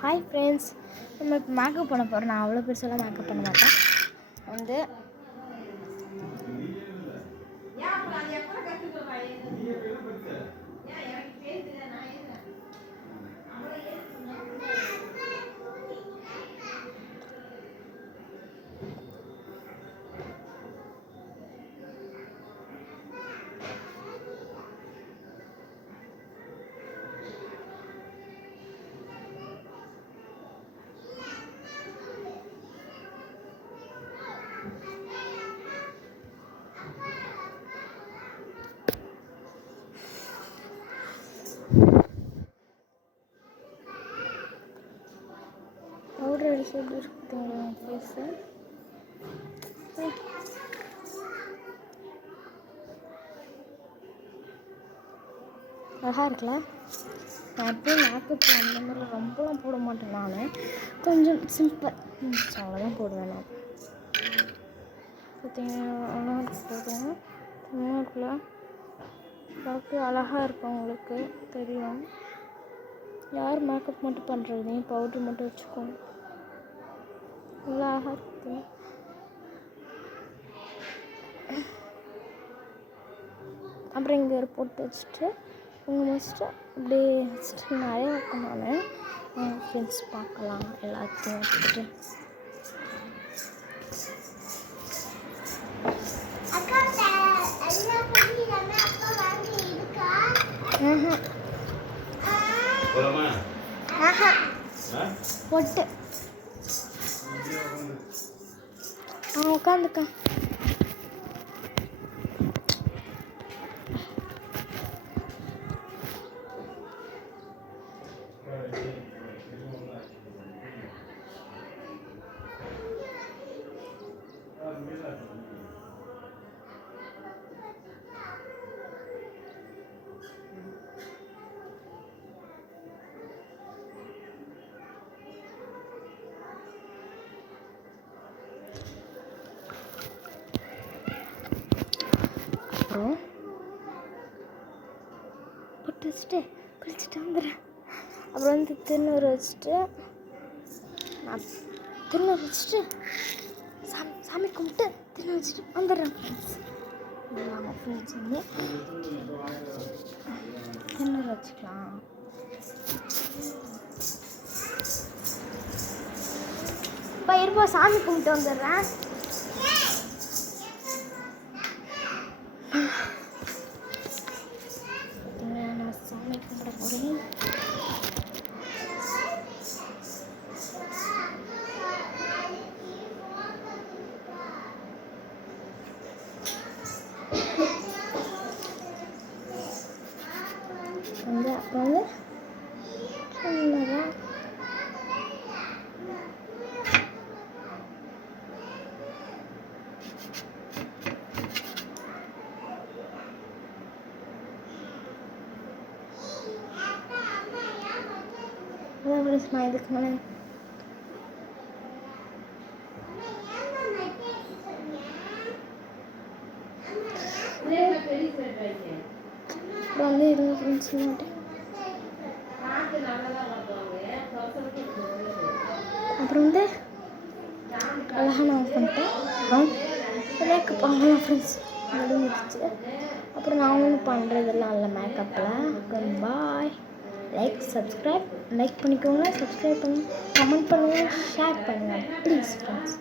Hi friends, நம்ம இப்போ makeup பண்ண போகிறோம். நான் அவ்வளோ பெருசெல்லாம் மேக்கப் பண்ண மாட்டேன். வந்து பவுடர் அடிச்சு எப்படி இருக்குதுங்களா ஃபேஸு? அழகாக இருக்குல்ல? நான் எப்பயும் மேக்கப் அந்த மாதிரி ரொம்பலாம் போட மாட்டேன். நான் கொஞ்சம் சிம்பிள் அவ்வளோதான் போடுவேன். நான் பார்த்தீங்கன்னா போடுவேன். தமிழ்நாட்டில் பார்க்க அழகாக இருக்கும், உங்களுக்கு தெரியும். யார் மேக்கப் மட்டும் பண்ணுறது, பவுட்ரு மட்டும் வச்சுக்கோங்க, நல்லா அழகாக இருக்குது. அப்புறம் இங்கே ஒரு பொட்டு வச்சுட்டு உங்கள் வச்சுட்டு அப்படியே வச்சுட்டு நிறையா இருக்கும். நான் ஃப்ரெண்ட்ஸ் பார்க்கலாம் எல்லாத்தையும் வச்சுட்டு பொட்டு உட்காந்துக்க. அப்புறம் பொட்டு வச்சுட்டு குளிச்சுட்டு வந்துடுறேன். அப்புறம் வந்து திருநூறு வச்சுட்டு திருநூறு வச்சுட்டு சாமி கும்பிட்டு திருநூறு வச்சுட்டு வந்துடுறேன் ஃப்ரெண்ட்ஸ். ஃப்ரெண்ட்ஸ் வந்து திருநூறு வச்சுக்கலாம். இப்போ இருப்பா சாமி கும்பிட்டு வந்துடுறேன். நான் சாமி கும்பிட போகிறேன். வந்து அப்புறம் வந்து சின்னதாக நான் இதுக்கு மேலே அப்புறம் வந்து இருங்க ஃப்ரெண்ட்ஸ் மாட்டேன். அப்புறம் வந்து அழகாக நான் ஆஃப் பண்ணிட்டேன். அப்புறம் மேக்கப் பண்ணலாம் ஃப்ரெண்ட்ஸ், முடிஞ்சிடுச்சு. அப்புறம் நான் ஒன்றும் பண்ணுறதெல்லாம் இல்லை மேக்கப்பில். அப்புறம் பாய். லைக் பண்ணிக்கோங்க, சப்ஸ்கிரைப் பண்ணுங்கள், கமெண்ட் பண்ணுங்கள், ஷேர் பண்ணுங்கள் ப்ளீஸ் ஃப்ரெண்ட்ஸ்.